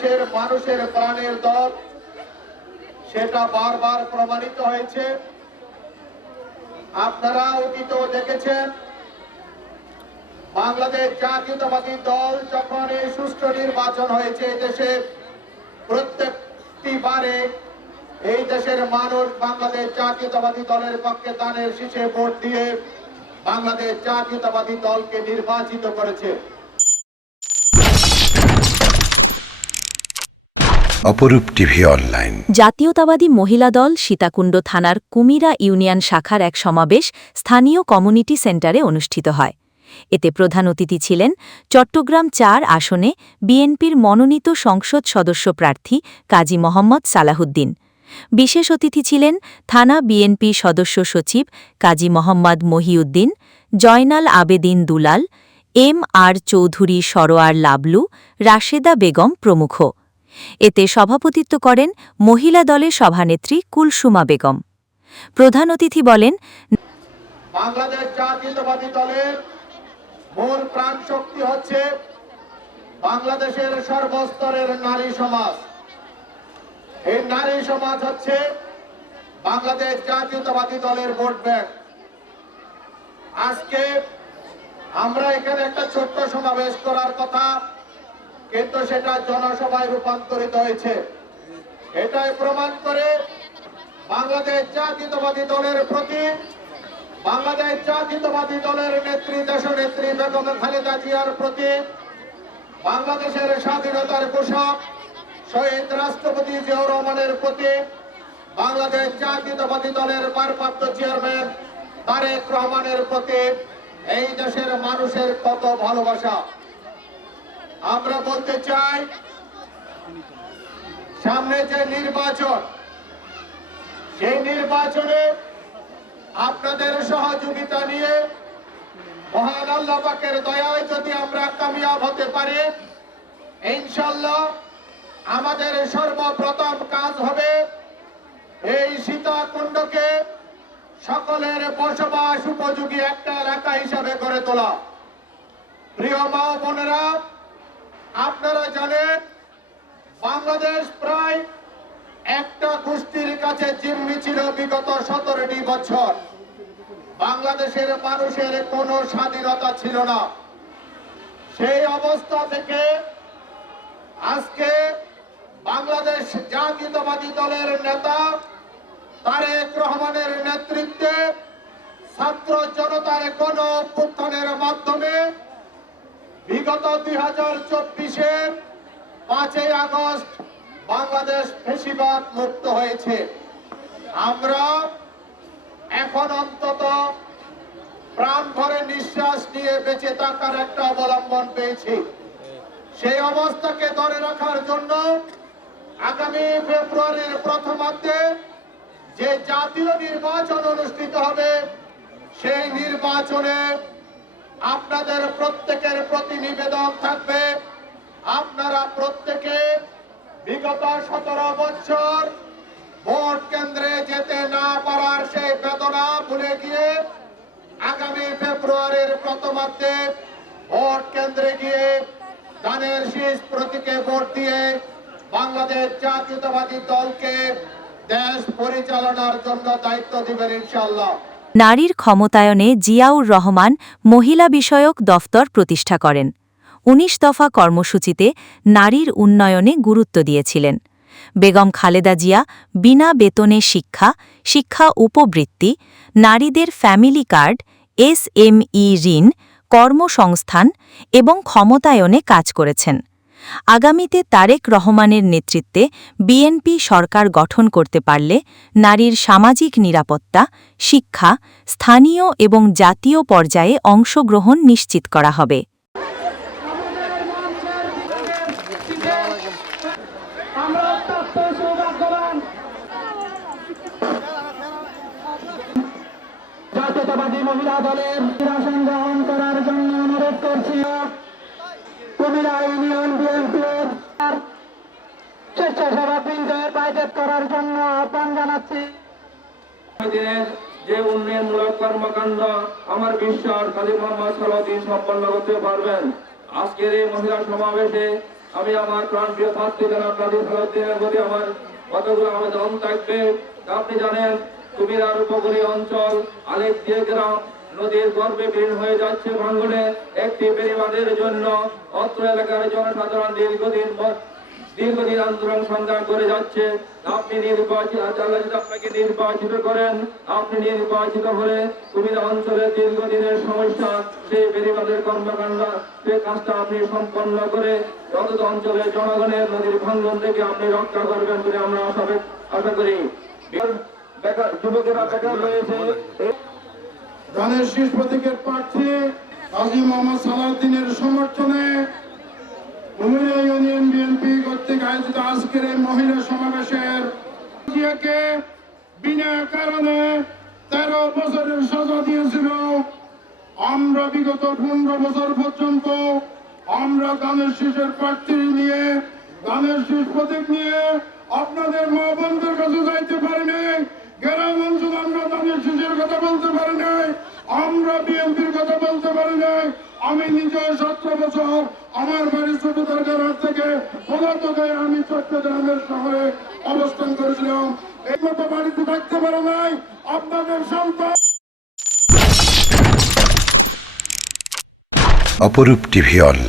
দেশের মানুষের প্রাণের দল, সেটা বারবার প্রমাণিত হয়েছে। আপনারা অতীতেও দেখেছেন, বাংলাদেশ জাতীয়তাবাদী দল যখন এই সুষ্ঠু নির্বাচন হয়েছে দেশে, প্রত্যেকটি বারে এই দেশের মানুষ বাংলাদেশ জাতীয়তাবাদী দলের পক্ষে দানের শীষে ভোট দিয়ে বাংলাদেশ জাতীয়তাবাদী দলকে নির্বাচিত করেছে। অপরূপ টিভি অনলাইন। জাতীয়তাবাদী মহিলা দল সীতাকুণ্ড থানার কুমিরা ইউনিয়ন শাখার এক সমাবেশ স্থানীয় কমিউনিটি সেন্টারে অনুষ্ঠিত হয়। এতে প্রধান অতিথি ছিলেন চট্টগ্রাম ৪ আসনে বিএনপির মনোনীত সংসদ সদস্য প্রার্থী কাজী মোহাম্মদ সালাহুদ্দিন। বিশেষ অতিথি ছিলেন থানা বিএনপি সদস্য সচিব কাজী মোহাম্মদ মহিউদ্দিন, জয়নাল আবেদিন দুলাল, এম.আর. চৌধুরী সরোয়ার লাবলু, রাশেদা বেগম প্রমুখ। এতে সভাপতিত্ব করেন মহিলা দলের সভানেত্রী কুলসুমা বেগম। প্রধান অতিথি বলেন, বাংলাদেশ জাতীয়তাবাদী দলের মূল প্রাণ শক্তি হচ্ছে বাংলাদেশের সর্বস্তরের নারী সমাজ। এই নারী সমাজ হচ্ছে বাংলাদেশ জাতীয়তাবাদী দলের ভোট ব্যাংক। আজকে আমরা এখানে একটা ছোট্ট সমাবেশ করার কথা, কিন্তু সেটা জনসভায় রূপান্তরিত হয়েছে। এটাই প্রমাণ করে বাংলাদেশ জাতীয়তাবাদী দলের প্রতি, বাংলাদেশ জাতীয়তাবাদী দলের নেত্রী দেশনেত্রী বেগম খালেদা জিয়ার প্রতি, বাংলাদেশের স্বাধীনতার ঘোষক শহীদ রাষ্ট্রপতি জিয়াউর রহমানের প্রতি, বাংলাদেশ জাতীয়তাবাদী দলের ভারপ্রাপ্ত চেয়ারম্যান তারেক রহমানের প্রতি এই দেশের মানুষের কত ভালোবাসা। আমরা বলতে চাই, সামনে যে নির্বাচন, সেই নির্বাচনে আপনাদের সহযোগিতা নিয়ে মহান আল্লাহ পাকের দয়ায় যদি আমরা কামিয়াব হতে পারি, ইনশাআল্লাহ আমাদের সর্বপ্রথম কাজ হবে এই সীতাকুণ্ডকে সকলের বসবাস উপযোগী একটা এলাকা হিসাবে গড়ে তোলা। প্রিয় মা ও বোনেরা, আপনারা জানেন বাংলাদেশ প্রায় একটা গোষ্ঠীর কাছে জিম্মি ছিল বিগত 17টি বছর। বাংলাদেশের মানুষের কোনো স্বাধীনতা ছিল না। সেই অবস্থা থেকে আজকে বাংলাদেশ জাতীয়তাবাদী দলের নেতা তারেক রহমানের নেতৃত্বে ছাত্র জনতার গণ অভ্যুত্থানের মাধ্যমে বিগত 2024-এর 5ই আগস্ট বাংলাদেশ ফ্যাসিবাদ মুক্ত হয়েছে। আমরা এখন অন্তত প্রাণ ভরে নিঃশ্বাস নিয়ে বেঁচে থাকার একটা অবলম্বন পেয়েছি। সেই অবস্থাকে ধরে রাখার জন্য আগামী ফেব্রুয়ারির প্রথমার্ধে যে জাতীয় নির্বাচন অনুষ্ঠিত হবে, সেই নির্বাচনে আপনাদের প্রত্যেকের প্রতি নিবেদন থাকবে, আপনারা প্রত্যেকে বিগত 17 বছর ভোট কেন্দ্রে যেতে না পারার সেই বেদনা ভুলে গিয়ে আগামী ফেব্রুয়ারির প্রথমার্ধে ভোট কেন্দ্রে গিয়ে দানের শীষ প্রতীকে ভোট দিয়ে বাংলাদেশ জাতীয়তাবাদী দলকে দেশ পরিচালনার জন্য দায়িত্ব দিবেন ইনশাআল্লাহ। নারীর ক্ষমতায়নে জিয়াউর রহমান মহিলা বিষয়ক দফতর প্রতিষ্ঠা করেন। 19 দফা কর্মসূচিতে নারীর উন্নয়নে গুরুত্ব দিয়েছিলেন। বেগম খালেদা জিয়া বিনা বেতনে শিক্ষা, শিক্ষা উপবৃত্তি, নারীদের ফ্যামিলি কার্ড, SME ঋণ, কর্মসংস্থান এবং ক্ষমতায়নে কাজ করেছেন। আগামীতে তারেক রহমানের নেতৃত্বে বিএনপি সরকার গঠন করতে পারলে নারীর সামাজিক নিরাপত্তা, শিক্ষা, স্থানীয় এবং জাতীয় পর্যায়ে অংশগ্রহণ নিশ্চিত করা হবে। জাতীয়তাবাদী মহিলা দলের আসন গ্রহণ করার জন্য অনুরোধ করছি কুমিরা ইউনিয়ন বিএনপির স্বেচ্ছাসেবকবৃন্দের বাইঠক করার জন্য আহ্বান জানাচ্ছি। যে উন্নয়নমূলক কর্মকাণ্ড আমার বিশ্বাস কাজী মোহাম্মদ সালাউদ্দিন সম্পন্ন করতে পারবেন। আজকের এই মহিলা সমাবেশে আমি আমার প্রাণপ্রিয় ছাত্রী জনাব নাদির সালাউদ্দিনের প্রতি আমার কতগুলো আবেদন থাকবে। আপনি জানেন কুমিরার উপকূলীয় অঞ্চল আলেক দিয়ে গ্রাম নদীর গর্ভে বিলীন হয়ে যাচ্ছে ভাঙ্গনে একটি বেড়িবাঁধের জন্য অত্র এলাকার জনসাধারণ দীর্ঘদিন আন্দোলন সংগ্রাম করে যাচ্ছে। আপনি নির্বাচিত আল্লাহ যদি আপনাকে নির্বাচিত করেন, আপনি নির্বাচিত হলে কুমিল্লা অঞ্চলের দীর্ঘদিনের সমস্যা সেই বেড়িবাঁধের কর্মকাণ্ড সেই কাজটা আপনি সম্পন্ন করে যত অঞ্চলের জনগণের নদীর ভাঙ্গন থেকে আপনি রক্ষা করবেন বলে আমরা আশা করি। বেকার যুবকেরা বেকার রয়েছে। ধানের শীষ প্রতীকের প্রার্থী কাজী মোহাম্মদ সালাউদ্দিনের সমর্থনে কুমিল্লা ইউনিয়ন বিএনপি কর্তৃক আয়োজিত আজকের এই মহিলা সমাবেশের জিয়াকে বিনা কারণে 13 বছরের সাজা দিয়েছিল। আমরা বিগত 15 বছর পর্যন্ত আমরা ধানের শীষের প্রার্থী নিয়ে ধানের শীষ প্রতীক নিয়ে আপনাদের মা বোনদের কাছে যাইতে পারি নাই। গ্রাম অঞ্চল আমরা ধানের শীষের কথা বলতে পারি নাই, আমরা বিএনপির কথা বলতে পারি নাই। আমি নিজে 17 বছর আমার বাড়ি ছোট দরগার থেকে পলাতক হয়ে আমি চট্টগ্রামের শহরে অবস্থান করেছিলাম। এই মতো বাড়িতে থাকতে পারে নাই আপনাদের সন্তান। অপরূপ টিভি অনলাইন।